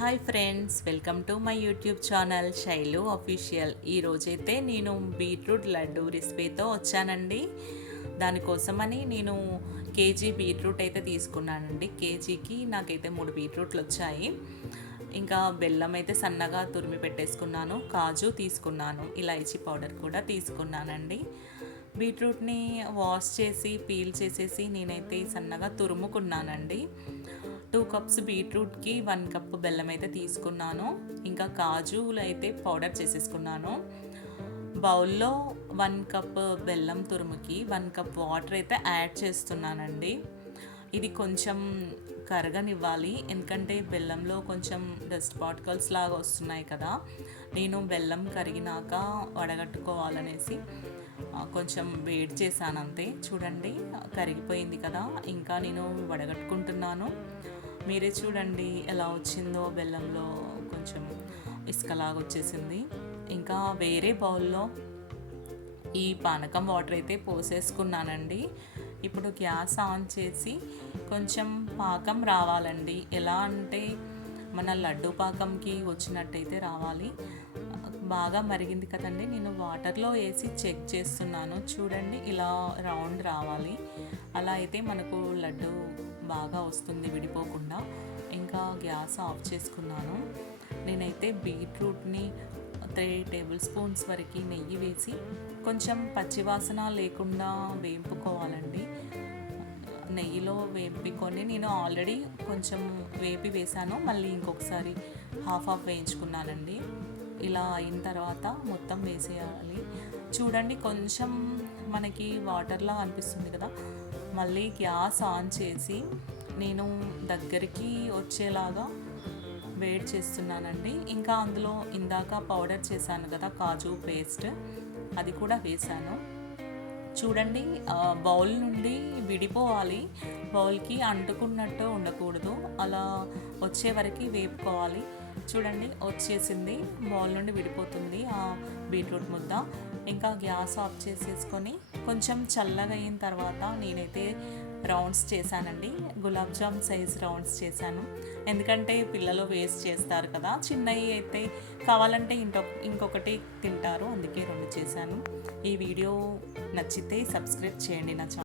Hi friends, welcome to my YouTube channel Shailu official. ఈరోజైతే నేను beetroot laddu రెసిపీతో వచ్చానండి. దానికోసమని నేను కేజీ బీట్రూట్ అయితే తీసుకున్నానండి. కేజీకి నాకైతే 3 బీట్రూట్లు వచ్చాయి. ఇంకా బెల్లం అయితే సన్నగా తురిమి పెట్టేసుకున్నాను, కాజు తీసుకున్నాను, ఇలాచీ పౌడర్ కూడా తీసుకున్నానండి. బీట్రూట్ని వాష్ చేసి పీల్ చేసేసి నేనైతే సన్నగా తురుముకున్నానండి. 2 కప్స్ బీట్రూట్కి 1 కప్ బెల్లం అయితే తీసుకున్నాను. ఇంకా కాజులు అయితే పౌడర్ చేసేసుకున్నాను. బౌల్లో 1 కప్ బెల్లం తురుముకి 1 కప్ వాటర్ అయితే యాడ్ చేస్తున్నానండి. ఇది కొంచెం కరగనివ్వాలి, ఎందుకంటే బెల్లంలో కొంచెం డస్ట్ పార్టికల్స్ లాగా వస్తున్నాయి కదా. నేను బెల్లం కరిగినాక వడగట్టుకోవాలనేసి కొంచెం వెయిట్ చేశాను అంతే. చూడండి, కరిగిపోయింది కదా. ఇంకా నేను వడగట్టుకుంటున్నాను. మీరే చూడండి ఎలా వచ్చిందో, బెల్లంలో కొంచెం ఇసుకలాగా వచ్చేసింది. ఇంకా వేరే బౌల్లో ఈ పానకం వాటర్ అయితే పోసేసుకున్నానండి. ఇప్పుడు గ్యాస్ ఆన్ చేసి కొంచెం పాకం రావాలండి. ఎలా అంటే మన లడ్డు పాకంకి వచ్చినట్టయితే రావాలి. బాగా మరిగింది కదండి. నేను వాటర్లో వేసి చెక్ చేస్తున్నాను. చూడండి, ఇలా రౌండ్ రావాలి. అలా అయితే మనకు లడ్డు బాగా వస్తుంది విడిపోకుండా. ఇంకా గ్యాస్ ఆఫ్ చేసుకున్నాను. నేనైతే బీట్రూట్ని 3 టేబుల్ స్పూన్స్ వరకు నెయ్యి వేసి కొంచెం పచ్చివాసన లేకుండా వేపుకోవాలండి. నెయ్యిలో వేపుకొని నేను ఆల్రెడీ కొంచెం వేపి వేసాను, మళ్ళీ ఇంకొకసారి హాఫ్ వేయించుకున్నానండి. ఇలా అయిన తర్వాత మొత్తం వేసేయాలి. చూడండి, కొంచెం మనకి వాటర్లా అనిపిస్తుంది కదా. మళ్ళీ గ్యాస్ ఆన్ చేసి నేను దగ్గరికి వచ్చేలాగా వేడి చేస్తున్నానండి. ఇంకా అందులో ఇందాక పౌడర్ చేశాను కదా, కాజు పేస్ట్, అది కూడా వేసాను. చూడండి, బౌల్ నుండి విడిపోవాలి. బౌల్కి అంటుకున్నట్టు ఉండకూడదు, అలా వచ్చే వరకు వేపుకోవాలి. చూడండి, వచ్చేసింది, బౌల్ నుండి విడిపోతుంది ఆ బీట్రూట్ ముద్ద. ఇంకా గ్యాస్ ఆఫ్ చేసేసుకొని కొంచెం చల్లగా అయిన తర్వాత నేనైతే రౌండ్స్ చేశానండి. గులాబ్ జామ్ సైజ్ రౌండ్స్ చేశాను, ఎందుకంటే పిల్లలు వేస్ట్ చేస్తారు కదా. చిన్నవి అయితే కావాలంటే ఇంకొకటి తింటారు, అందుకే 2 చేశాను. ఈ వీడియో నచ్చితే సబ్స్క్రైబ్ చేయండి నా ఛానల్.